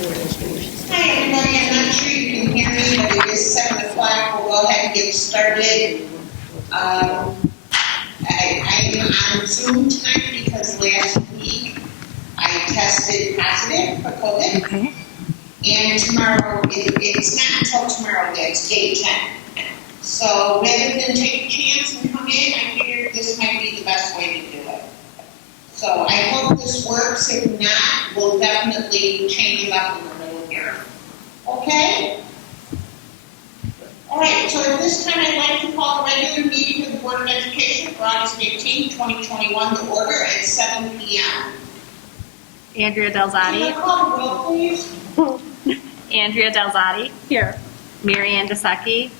Hi, everybody. I'm not sure you can hear me, but it is 7 o'clock. We'll go ahead and get started. I'm on Zoom tonight because last week I tested positive for COVID. Okay. And tomorrow, it's not until tomorrow that it's day 10. So rather than take a chance and come in, I figured this might be the best way to do it. So I hope this works. If not, we'll definitely change it up in the middle here. Okay? All right, so at this time, I'd like to call the regular meeting of the Board of Education for August 18, 2021 to order at 7 p.m. Andrea Can Delzati. I call the roll, please? Andrea Delzati. Here. Mary Ann DeSecchi.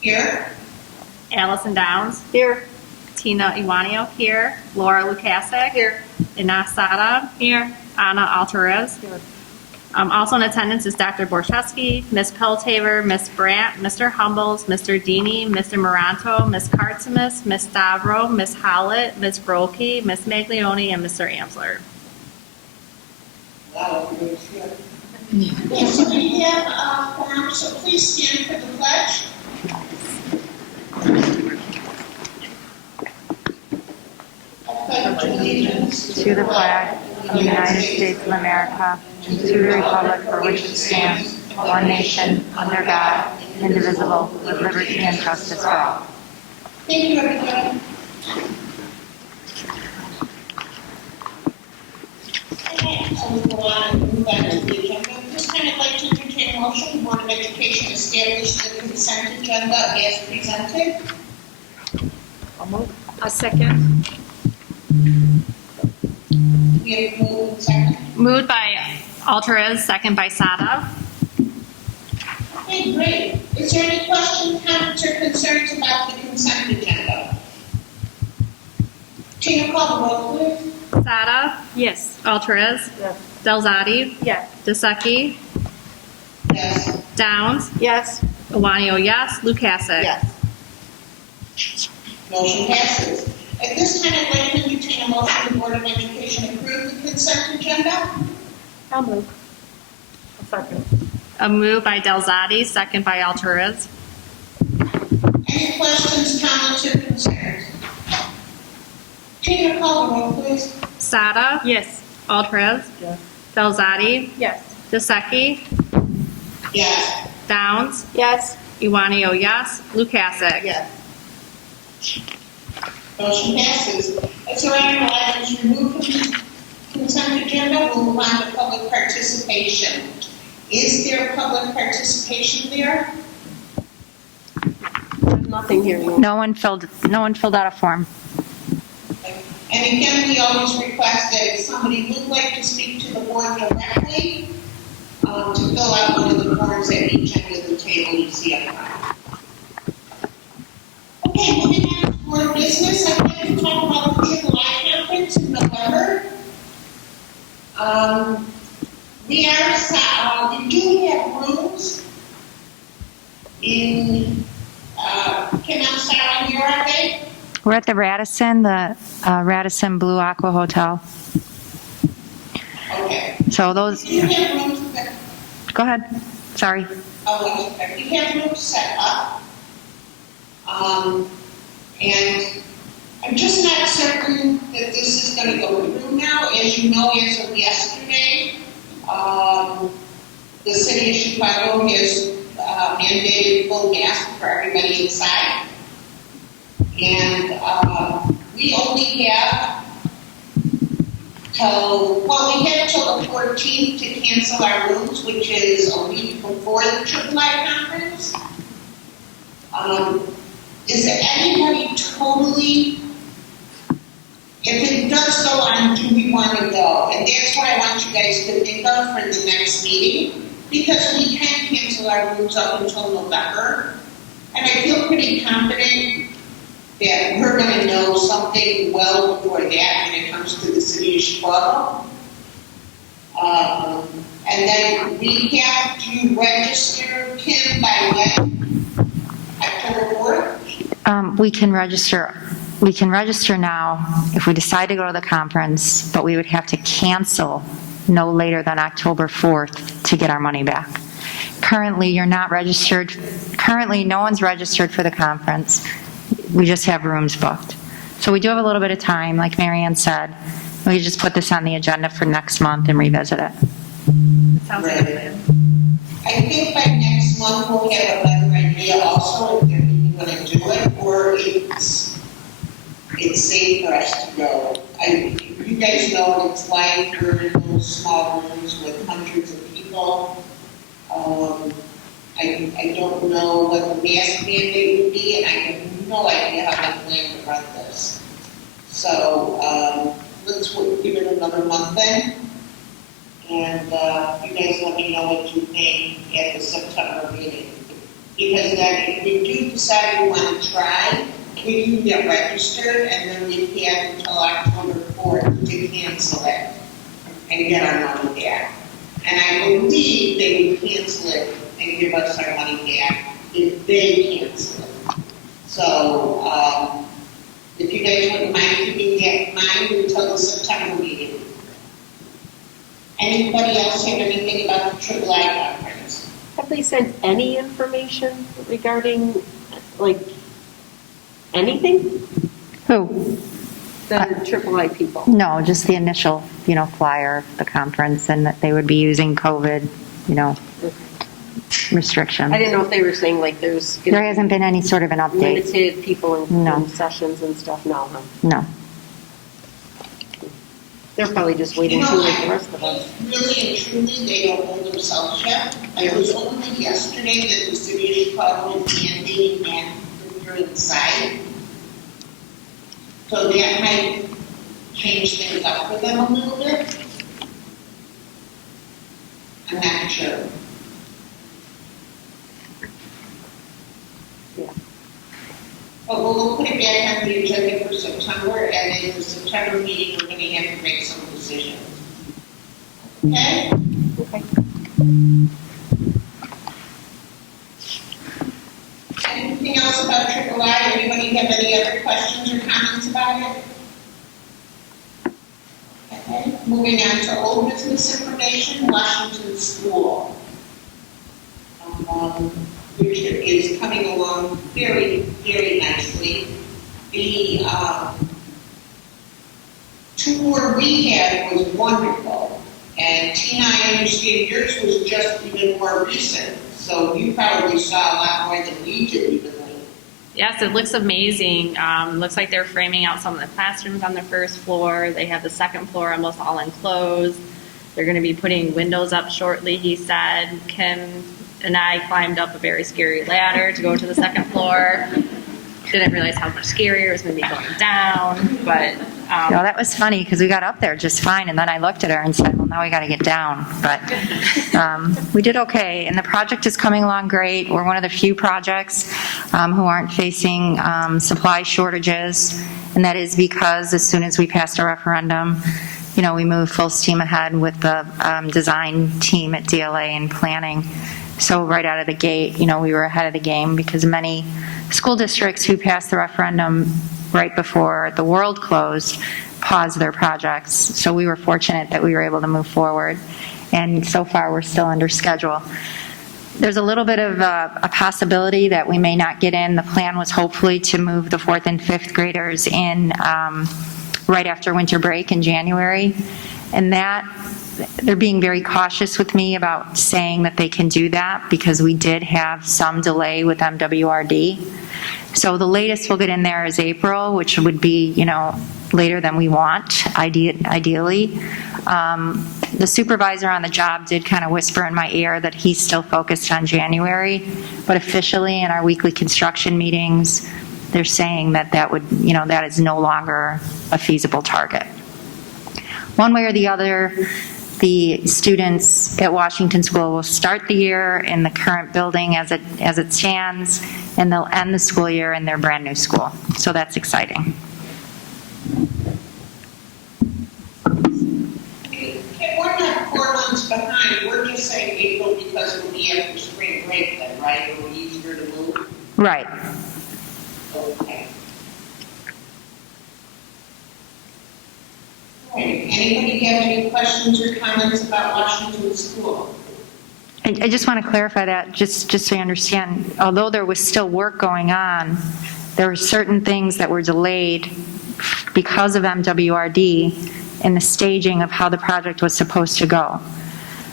Here. Allison Downs. Here. Tina Iwanio here. Laura Lukasik. Here. Ina Sada. Here. Anna Altarez. Here. Also in attendance is Dr. Borchesky, Ms. Peltaver, Ms. Brandt, Mr. Humbles, Mr. Dini, Mr. Moranto, Ms. Kartsimus, Ms. Stavro, Ms. Howlett, Ms. Brolke, Ms. Maglione, and Mr. Amsler. Wow, yes, so we have a form, so please stand for the pledge. I pledge allegiance To the flag of the United States of America, and to the republic for which it stands, one nation, under God, indivisible, with liberty and justice for all. Thank you, everybody. Okay, so we'll go on and move back to the agenda. At this time, I'd like to entertain a motion. The Board of Education establish the consent agenda as presented. A second. We have moved second. Moved by Altarez, second by Sada. Okay, great. Is there any questions, comments, or concerns about the consent agenda? Tina, call the roll, please. Sada. Yes. Altarez. Yes. Delzati. Yes. DeSecchi. Yes. Downs. Yes. Iwanio, yes. Lukasik. Yes. Motion passes. At this time, I'd like to entertain a motion the Board of Education approve the consent agenda. I'll move. A second. A move by Delzati, second by Altarez. Any questions, comments, or concerns? Tina, call the roll, please. Sada. Yes. Altarez. Yes. Delzati. Yes. DeSecchi. Yes. Downs. Yes. Iwanio, yes. Lukasik. Yes. Motion passes. As there are no items removed from the consent agenda, we'll move on to public participation. Is there public participation there? Nothing here. No one filled out a form. And again, we always request that if somebody would like to speak to the board directly, to fill out one of the forms at each end of the table you see up front. Okay, moving on to board business, I'd like to talk about the July conference in November. We do have rooms in, Kim, I'm sorry, where are they? We're at the Radisson Blue Aqua Hotel. Okay. So those, Do you have rooms that, go ahead. Sorry. okay, we have rooms set up. And I'm just not certain that this is going to go through now. As you know, as of yesterday, the city of Chicago has mandated full mask for everybody inside. And we only have till the 14th to cancel our rooms, which is a week before the July conference. Is there anybody totally, if it does go on, do we want to go? And that's what I want you guys to think of for the next meeting, because we can cancel our rooms up until November. And I feel pretty confident that we're going to know something well before that when it comes to the city of Chicago. And then we have to register, Kim, by when? October 4th? We can register now if we decide to go to the conference, but we would have to cancel no later than October 4th to get our money back. Currently, you're not registered. Currently, no one's registered for the conference. We just have rooms booked. So we do have a little bit of time, like Marianne said. We could just put this on the agenda for next month and revisit it. Sounds like a plan. I think by next month we'll have a better idea also if they're even going to do it, or it's safe for us to go. You guys know what it's like. We're in those small rooms with hundreds of people. I don't know what the mask mandate would be, and I have no idea how they plan to run this. So let's give it another month then, and you guys let me know what you think at the September meeting. Because then if we do decide we want to try, we can get registered, and then we have until October 4th to cancel it and get our money back. And I believe they would cancel it and give us our money back if they cancel it. So if you guys wouldn't mind keeping that in mind until the September meeting. Anybody else have anything about the III conference? Have they sent any information regarding, like, anything? Who? The III people? No, just the initial, flyer of the conference, and that they would be using COVID, restrictions. I didn't know if they were saying, like, there's There hasn't been any sort of an update. limited people in No. sessions and stuff. No. No. They're probably just waiting too, like the rest of us. Really and truly, they don't hold themselves yet. It was only yesterday that the city of Chicago was mandating that you're inside. So that might change things up for them a little bit. I'm not sure. Yeah. But we'll put it back on the agenda for September, and in the September meeting, we're going to have to make some decisions. Okay? Okay. Anything else about III? Anybody have any other questions or comments about it? Okay. Moving on to old business information, Washington School. Which is coming along very, very nicely. The tour we had was wonderful. And Tina, I understand yours was just even more recent. So you probably saw a lot more than we did even. Yes, it looks amazing. Looks like they're framing out some of the classrooms on the first floor. They have the second floor almost all enclosed. They're going to be putting windows up shortly, he said. Kim and I climbed up a very scary ladder to go to the second floor. Didn't realize how much scarier it was going to be going down, but Well, that was funny because we got up there just fine, and then I looked at her and said, well, now we got to get down. But we did okay, and the project is coming along great. We're one of the few projects who aren't facing supply shortages, and that is because as soon as we passed a referendum, we moved full steam ahead with the design team at DLA and planning. So right out of the gate, we were ahead of the game because many school districts who passed the referendum right before the world closed paused their projects. So we were fortunate that we were able to move forward. And so far, we're still under schedule. There's a little bit of a possibility that we may not get in. The plan was hopefully to move the 4th and 5th graders in right after winter break in January. And that, they're being very cautious with me about saying that they can do that because we did have some delay with MWRD. So the latest we'll get in there is April, which would be, later than we want, ideally. The supervisor on the job did kind of whisper in my ear that he's still focused on January, but officially in our weekly construction meetings, they're saying that that is no longer a feasible target. One way or the other, the students at Washington School will start the year in the current building as it stands, and they'll end the school year in their brand new school. So that's exciting. We're not 4 months behind. We're just saying April because it'll be after spring break then, right? It'll be easier to move. Right. Okay. All right. Anybody have any questions or comments about Washington School? I just want to clarify that, just so you understand. Although there was still work going on, there were certain things that were delayed because of MWRD in the staging of how the project was supposed to go.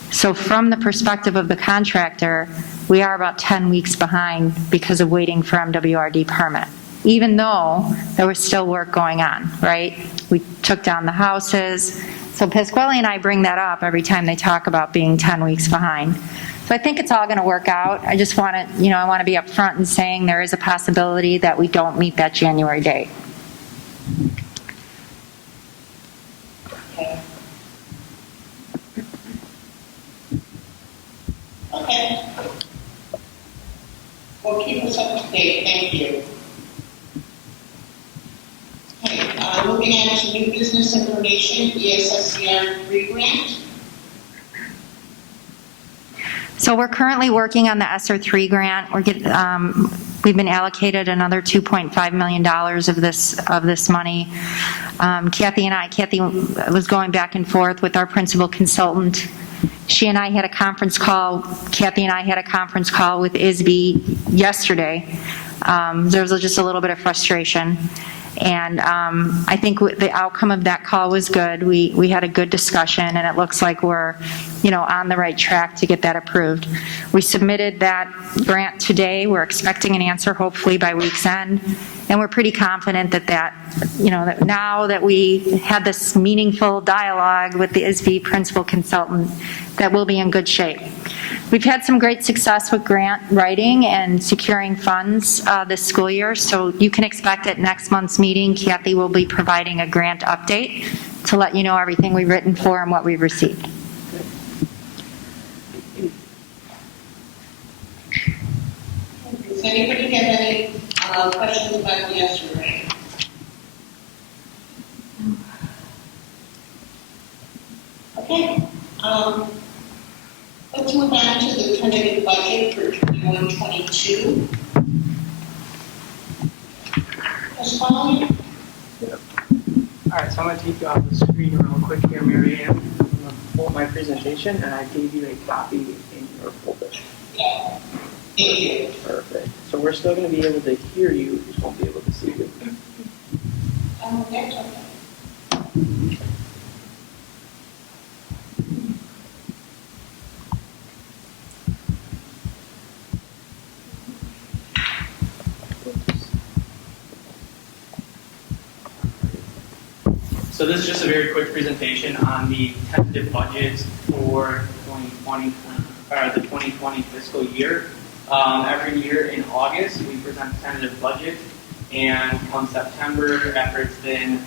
So from the perspective of the contractor, we are about 10 weeks behind because of waiting for MWRD permit, even though there was still work going on, right? We took down the houses. So Pasquale and I bring that up every time they talk about being 10 weeks behind. So I think it's all going to work out. I just want to, I want to be upfront in saying there is a possibility that we don't meet that January date. Okay. Okay. Well, keep us up to date. Thank you. Okay, moving on to new business information, ESSCR 3 grant. So we're currently working on the ESSER 3 grant. We've been allocated another $2.5 million of this money. Kathy was going back and forth with our principal consultant. She and I had a conference call. Kathy and I had a conference call with ISB yesterday. There was just a little bit of frustration. And I think the outcome of that call was good. We had a good discussion, and it looks like we're, on the right track to get that approved. We submitted that grant today. We're expecting an answer hopefully by week's end, and we're pretty confident that now that we had this meaningful dialogue with the ISB principal consultant, that we'll be in good shape. We've had some great success with grant writing and securing funds this school year, so you can expect at next month's meeting, Kathy will be providing a grant update to let you know everything we've written for and what we've received. Does anybody have any questions about the ESSER grant? Okay. Let's move on to the tentative budget for 21-22. Pasquale? All right, so I'm going to take you off the screen real quick here, Mary Ann. I'm going to pull up my presentation, and I gave you a copy in your folder. Yeah. Thank you. Perfect. So we're still going to be able to hear you, we just won't be able to see you. That's okay. So this is just a very quick presentation on the tentative budget for 2020, or the 2020 fiscal year. Every year in August, we present a tentative budget, and come September, after it's been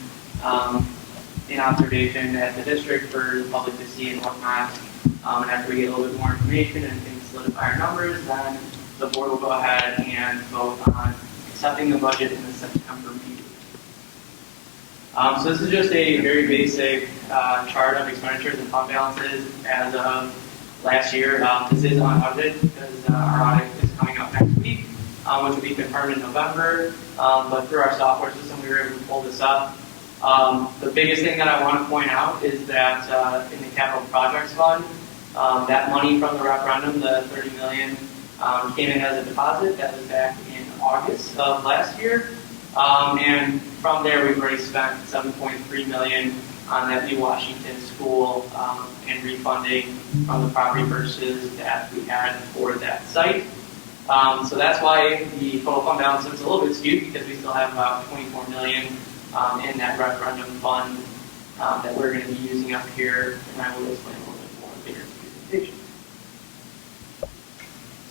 in observation at the district for the public to see and whatnot, and after we get a little bit more information and things solidify our numbers, then the board will go ahead and vote on accepting the budget in the September meeting. So this is just a very basic chart of expenditures and fund balances as of last year. This is unaudited because our audit is coming up next week, which will be confirmed in November. But through our software system, we were able to pull this up. The biggest thing that I want to point out is that in the capital projects fund, that money from the referendum, the $30 million, came in as a deposit. That was back in August of last year. And from there, we've already spent $7.3 million on that new Washington school and refunding from the property purchases that we had for that site. So that's why the total fund balance is a little bit skewed, because we still have about $24 million in that referendum fund that we're going to be using up here, and I will explain a little bit more later in the presentation.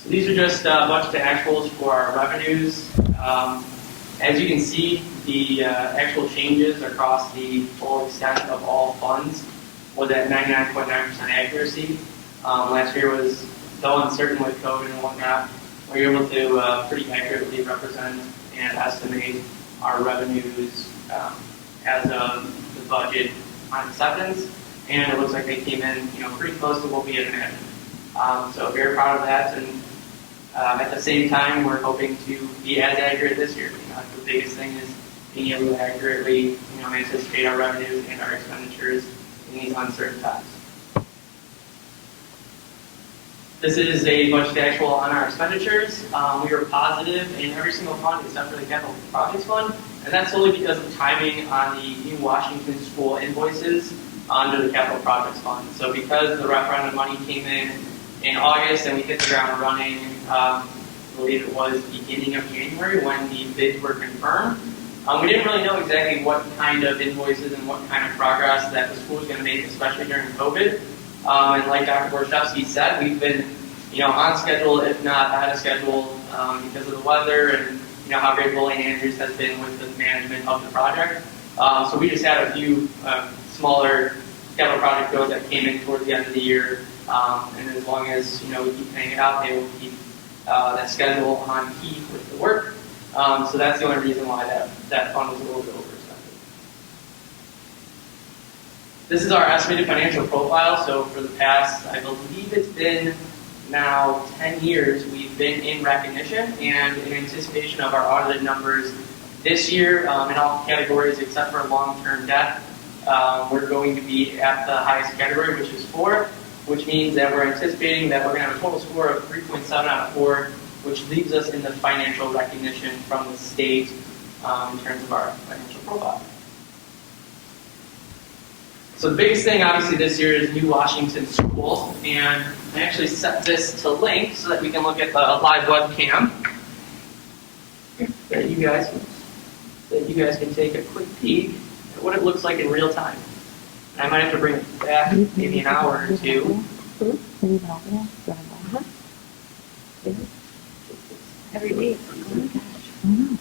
So these are just a bunch of the actuals for our revenues. As you can see, the actual changes across the full extent of all funds was at 99.9% accuracy. Last year was, though uncertain with COVID and whatnot, we were able to pretty accurately represent and estimate our revenues as of the budget on acceptance, and it looks like they came in, pretty close to what we had imagined. So very proud of that, and at the same time, we're hoping to be as accurate this year. The biggest thing is being able to accurately, anticipate our revenues and our expenditures in these uncertain times. This is a budget actual on our expenditures. We were positive in every single fund except for the capital projects fund, and that's solely because of timing on the New Washington School invoices under the capital projects fund. So because the referendum money came in August and we hit the ground running, I believe it was beginning of January when the bids were confirmed. We didn't really know exactly what kind of invoices and what kind of progress that the school was going to make, especially during COVID. And like Dr. Borshevsky said, we've been, on schedule, if not ahead of schedule, because of the weather and how great BOE Andrews has been with the management of the project. So we just had a few smaller capital project bills that came in towards the end of the year, and as long as we keep paying it out, they will keep that schedule on key with the work. So that's the only reason why that fund was a little bit overexpended. This is our estimated financial profile. So for the past, I believe it's been now 10 years, we've been in recognition and in anticipation of our audited numbers this year in all categories except for long-term debt. We're going to be at the highest category, which is 4, which means that we're anticipating that we're going to have a total score of 3.7 out of 4, which leaves us in the financial recognition from the state in terms of our financial profile. So the biggest thing, obviously, this year is New Washington School, and I actually set this to link so that we can look at the live webcam that you guys can take a quick peek at what it looks like in real time. And I might have to bring it back maybe an hour or two. Every week. Oh my gosh.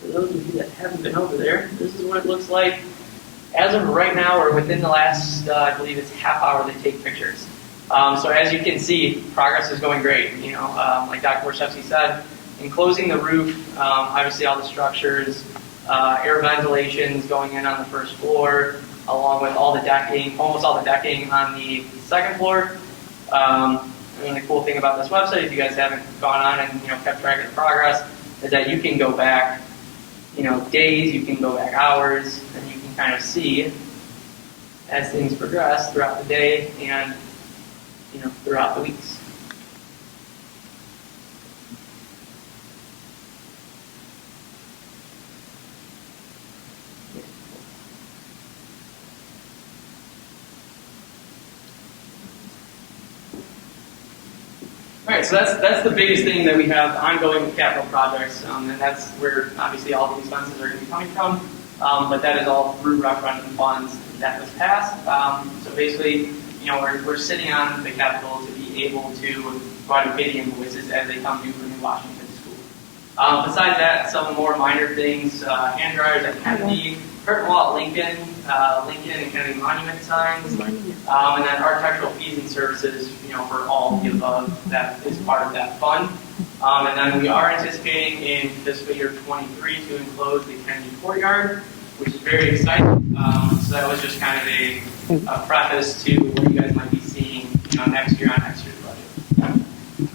For those of you that haven't been over there, this is what it looks like as of right now, or within the last, I believe it's half hour they take pictures. So as you can see, progress is going great. Like Dr. Borshevsky said, enclosing the roof, obviously all the structures, air ventilations going in on the first floor, along with all the decking, almost all the decking on the second floor. And the cool thing about this website, if you guys haven't gone on and kept track of the progress, is that you can go back, days, you can go back hours, and you can kind of see as things progress throughout the day and throughout the weeks. All right, so that's the biggest thing that we have ongoing with capital projects, and that's where obviously all the expenses are going to be coming from. But that is all through referendum funds that was passed. So basically, we're sitting on the capital to be able to go out and pay the invoices as they come due for New Washington School. Besides that, some more minor things: hand dryers at Kennedy, curtain wall at Lincoln and Kennedy monument signs, and then architectural fees and services, for all of the above. That is part of that fund. And then we are anticipating in fiscal year 23 to enclose the Kennedy courtyard, which is very exciting. So that was just kind of a preface to what you guys might be seeing, next year on next year's budget.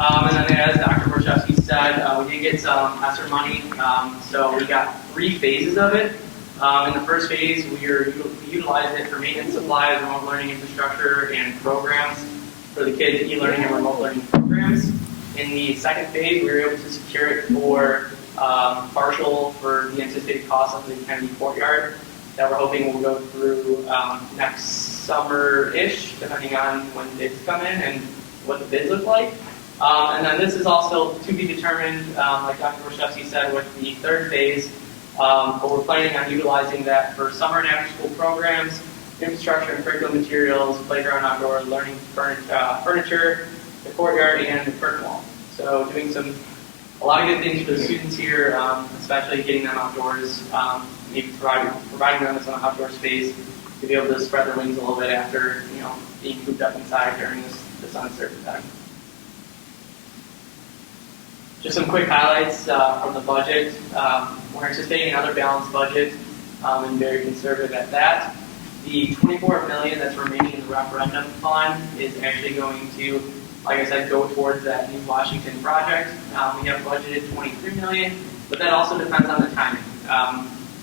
And then, as Dr. Borshevsky said, we did get some ESSER money. So we got 3 phases of it. In the first phase, we utilized it for maintenance supplies, remote learning infrastructure, and programs for the kids' e-learning and remote learning programs. In the second phase, we were able to secure it for partial for the anticipated cost of the Kennedy courtyard that we're hoping will go through next summer-ish, depending on when bids come in and what the bids look like. And then this is also to be determined, like Dr. Borshevsky said, with the third phase. But we're planning on utilizing that for summer and after-school programs, infrastructure and curriculum materials, playground, outdoor learning furniture, the courtyard, and the curtain wall. So doing a lot of good things for the students here, especially getting them outdoors, maybe providing them with some outdoor space to be able to spread their wings a little bit after being cooped up inside during this uncertain time. Just some quick highlights from the budget. We're anticipating another balanced budget and very conservative at that. The $24 million that's remaining in the referendum fund is actually going to like I said, go towards that new Washington project. We have budgeted $23 million, but that also depends on the timing.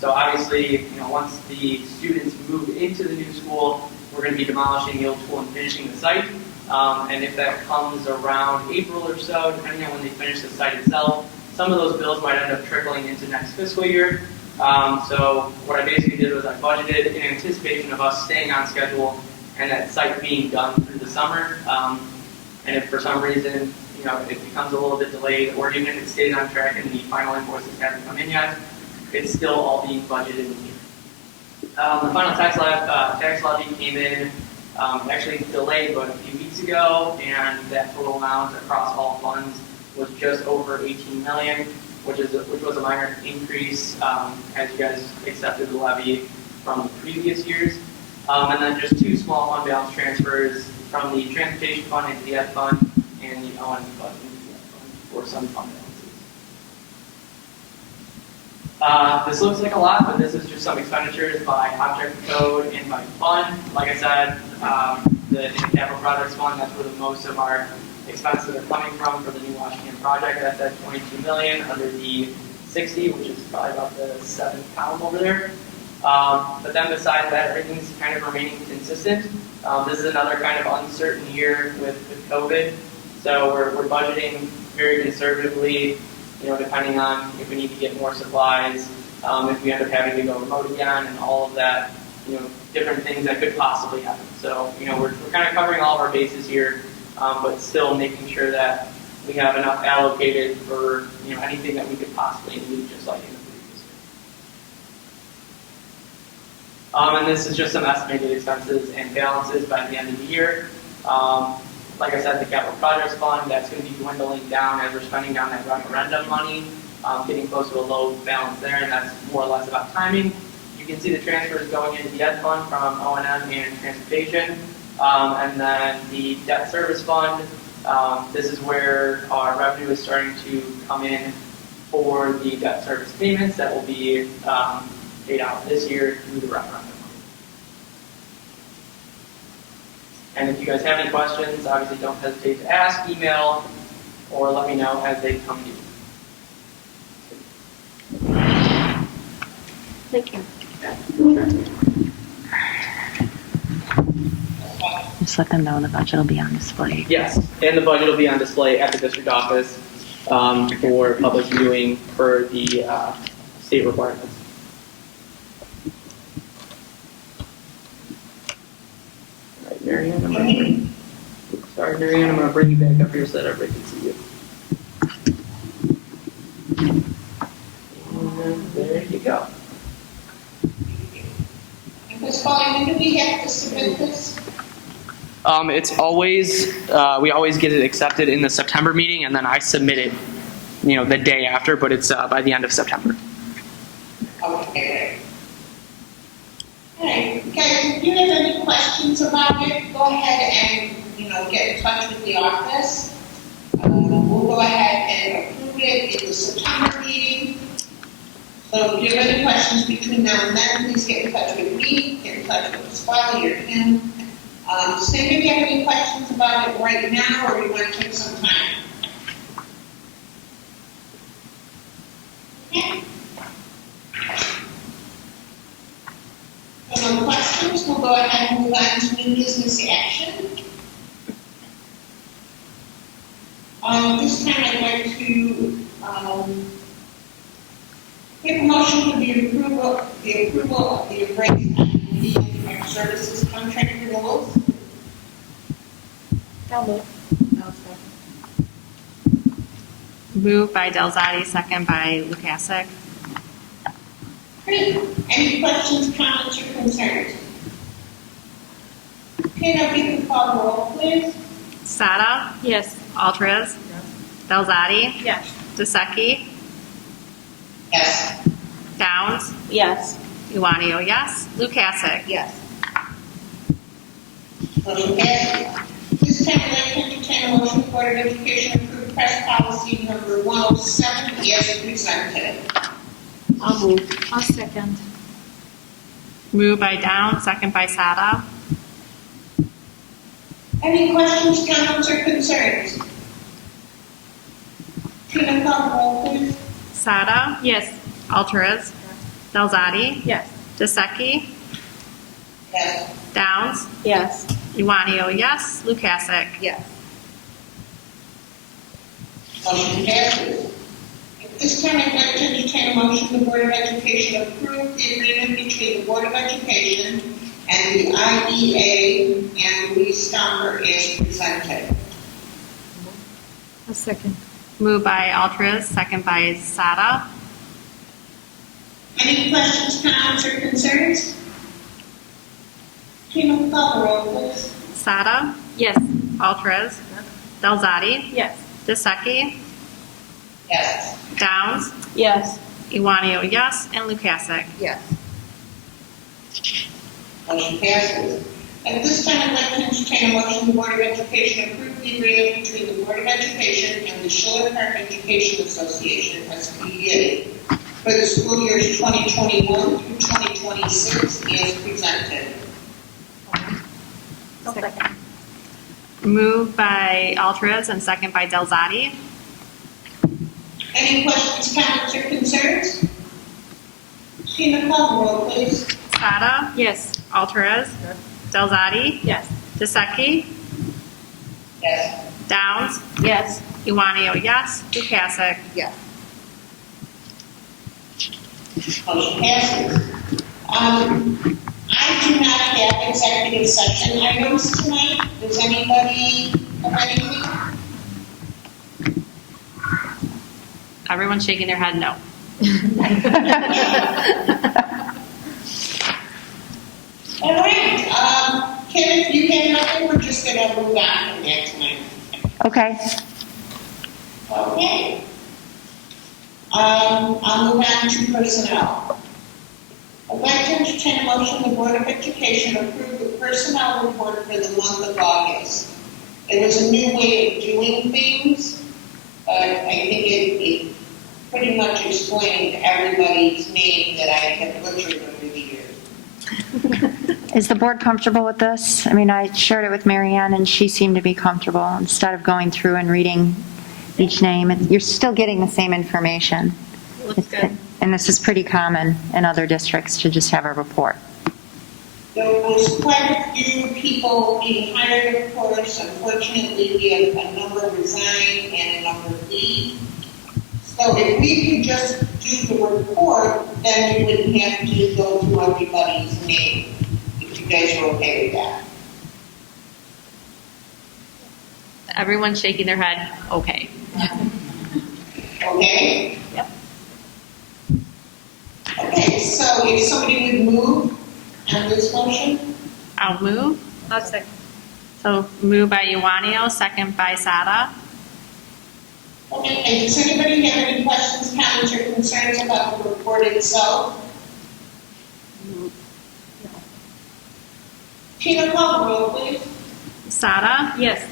So obviously, once the students move into the new school, we're going to be demolishing the old school and finishing the site. And if that comes around April or so, depending on when they finish the site itself, some of those bills might end up trickling into next fiscal year. So what I basically did was I budgeted in anticipation of us staying on schedule and that site being done through the summer. And if for some reason, it becomes a little bit delayed, or even if it stays on track and the final invoices haven't come in yet, it's still all being budgeted in here. The final tax levy came in, actually delayed but a few weeks ago, and that total amount across all funds was just over $18 million, which was a minor increase as you guys accepted the levy from the previous years. And then just two small fund balance transfers from the transportation fund into the Ed fund and the O&M fund into the Ed fund for some fund balances. This looks like a lot, but this is just some expenditures by object code and by fund. Like I said, the capital projects fund, that's where the most of our expenses are coming from for the new Washington project. That's at $22 million under the 60, which is probably about the 7th column over there. But then besides that, everything's kind of remaining consistent. This is another kind of uncertain year with COVID, so we're budgeting very conservatively, depending on if we need to get more supplies, if we end up having to go remote again, and all of that, different things that could possibly happen. So, we're kind of covering all of our bases here, but still making sure that we have enough allocated for, anything that we could possibly need, just like in the previous year. And this is just some estimated expenses and balances by the end of the year. Like I said, the capital projects fund, that's going to be dwindling down as we're spending down that referendum money, getting close to a low balance there, and that's more or less about timing. You can see the transfers going into the Ed fund from O&M and transportation. And then the debt service fund, this is where our revenue is starting to come in for the debt service payments that will be paid out this year through the referendum. And if you guys have any questions, obviously don't hesitate to ask, email, or let me know as they come to you. Thank you. Just let them know the budget will be on display. Yes, and the budget will be on display at the district office for public viewing per the state requirements. All right, Marianne, I'm going to bring you back up here so that everybody can see you. And there you go. Ms. Foley, when do we have to submit this? It's always, we always get it accepted in the September meeting, and then I submit it, the day after, but it's by the end of September. Okay. All right, guys, if you have any questions about it, go ahead and, get in touch with the office. We'll go ahead and approve it in the September meeting. So if you have any questions between now and then, please get in touch with me, get in touch with Ms. Foley or Kim. Does anybody have any questions about it right now, or you want to take some time? Okay. So no questions, we'll go ahead and move on to new business action. This time I'd like to make a motion for the approval of the Embrace Identity and Direct Services contract renewals. I'll move. Moved by Delzati, second by Lukasik. Great. Any questions, comments, or concerns? Okay, now we can call the roll, please. Sada, Yes. Altrez, Delzati, Yes. DeSecchi, Yes. Downs, Yes. Iwanio, yes. Lukasik. Yes. Motion passes. This time I'd like to entertain a motion for Board of Education approved press policy number 107 as presented. I'll move. I'll second. Moved by Downs, second by Sada. Any questions, comments, or concerns? Tina, call the roll, please. Sada. Yes. Alvarez. Delzadi. Yes. Dusecki. Yes. Downs. Yes. Iwanio, yes. Lukasik. Yes. Motion passes. At this time, I'd like to entertain a motion the Board of Education approve the agreement between the Board of Education and the IEA and Louise Stomper as presented. A second. Moved by Alvarez, second by Sada. Any questions, comments, or concerns? Tina, call the roll, please. Sada. Yes. Alvarez. Delzadi. Yes. Dusecki. Yes. Downs. Yes. Iwanio, yes. And Lukasik. Yes. Motion passes. At this time, I'd like to entertain a motion the Board of Education approve the agreement between the Board of Education and the Schiller Park Education Association, SPEA, for the school years 2021 through 2026 as presented. Second. Moved by Alvarez and second by Delzadi. Any questions, comments, or concerns? Tina, call the roll, please. Sada. Yes. Alvarez. Delzadi. Yes. Dusecki. Yes. Downs. Yes. Iwanio, yes. Lukasik. Yes. Motion passes. I do not have executive session items tonight. Does anybody have anything? Everyone's shaking their head no. All right. Kim, if you have nothing, we're just going to move on from that tonight. Okay. Okay. I'll move on to personnel. I'd like to entertain a motion the Board of Education approve the personnel report for the month of August. It was a new way of doing things, but I think it pretty much explained everybody's name that I had butchered over the years. Is the board comfortable with this? I mean, I shared it with Marianne, and she seemed to be comfortable. Instead of going through and reading each name, you're still getting the same information. Looks good. And this is pretty common in other districts to just have a report. There was quite a few people being hired, of course. Unfortunately, we had a number resign and a number leave. So if we could just do the report, then we wouldn't have to go through everybody's name, if you guys are okay with that. Everyone's shaking their head okay. Okay? Yep. Okay, so if somebody would move on this motion? I'll move. I'll second. So moved by Iwanio, second by Sada. Okay, and does anybody have any questions, comments, or concerns about the report itself? Tina, call the roll, please. Sada. Yes.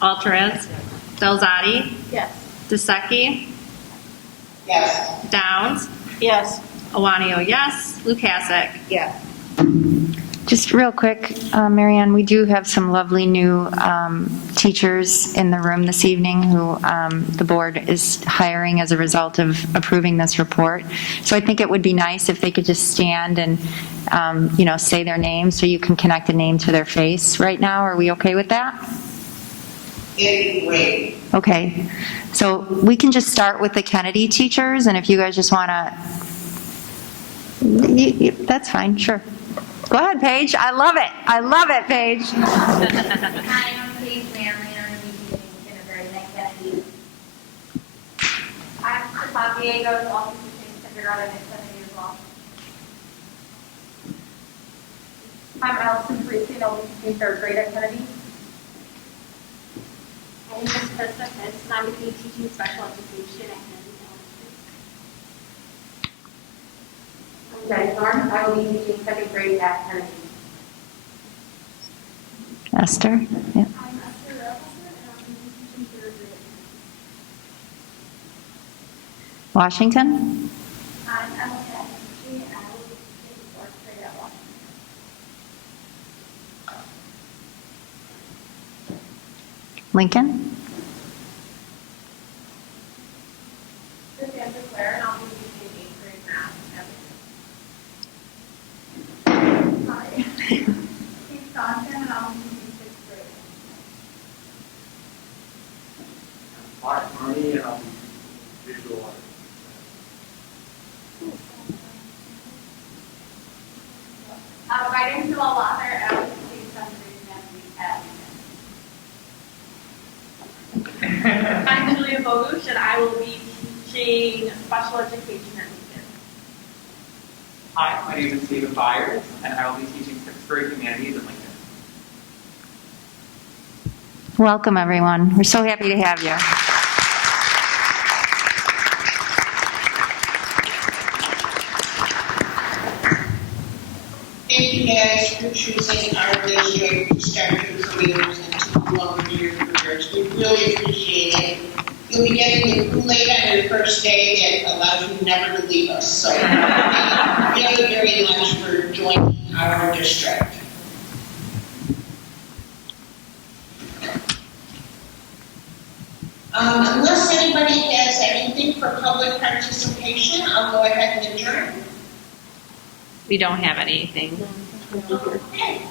Alvarez. Delzadi. Yes. Dusecki. Yes. Downs. Yes. Iwanio, yes. Lukasik. Yes. Just real quick, Marianne, we do have some lovely new teachers in the room this evening who the board is hiring as a result of approving this report. So I think it would be nice if they could just stand and, say their name so you can connect a name to their face right now. Are we okay with that? It'd be great. Okay. So we can just start with the Kennedy teachers, and if you guys just want to, that's fine, sure. Go ahead, Paige. I love it. I love it, Paige. Hi, I'm Paige Manley, and I'm teaching kindergarten at Kennedy. I'm Chris Diego, also teaching kindergarten at Kennedy as well. I'm Allison Parisi, I'll be teaching third grade at Kennedy. My name is Krista Pitts, and I'm going to be teaching special education at Kennedy Elementary. I'm Jenny Thorne, I will be teaching second grade at Kennedy. Esther? Yeah. I'm Esther Robinson, and I'm going to be teaching third grade at Kennedy. Washington? I'm Emma Kathy, and I will be teaching fourth grade at Washington. Lincoln? This is Sandra Claire, and I'll be teaching eighth grade math at Hi. Keith Johnson, and I'll be teaching sixth grade. Mark Army, and I'll be visual arts. My name's Noel Lothar, and I'll be teaching seventh grade math at I'm Julia Bogush, and I will be teaching special education at Lincoln. Hi, my name is Stephen Byers, and I will be teaching sixth grade humanities at Lincoln. Welcome, everyone. We're so happy to have you. Thank you guys for choosing our district to start your careers and to move over to your careers. We really appreciate it. You'll be getting the Kool-Aid on your first day that allows you never to leave us. So thank you very, very much for joining our district. Unless anybody has anything for public participation, I'll go ahead and adjourn. We don't have anything. Okay.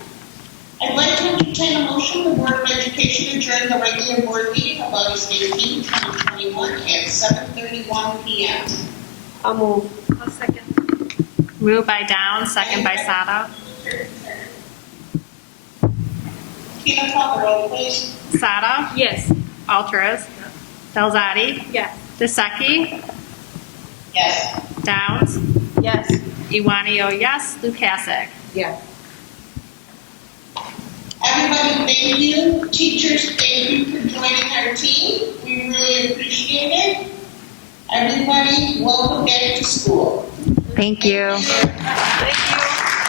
I'd like to entertain a motion. The Board of Education adjourn the regular board meeting of August 18, 2021 at 7:31 p.m. I'll move. A second. Moved by Downs, second by Sada. Tina, call the roll, please. Sada? Yes. Alvarez? Delzati? Yes. DeSecchi? Yes. Downs? Yes. Iwanio, yes. Lukasik? Yes. Everybody, thank you. Teachers, thank you for joining our team. We really appreciate it. Everybody, welcome back to school. Thank you. Thank you.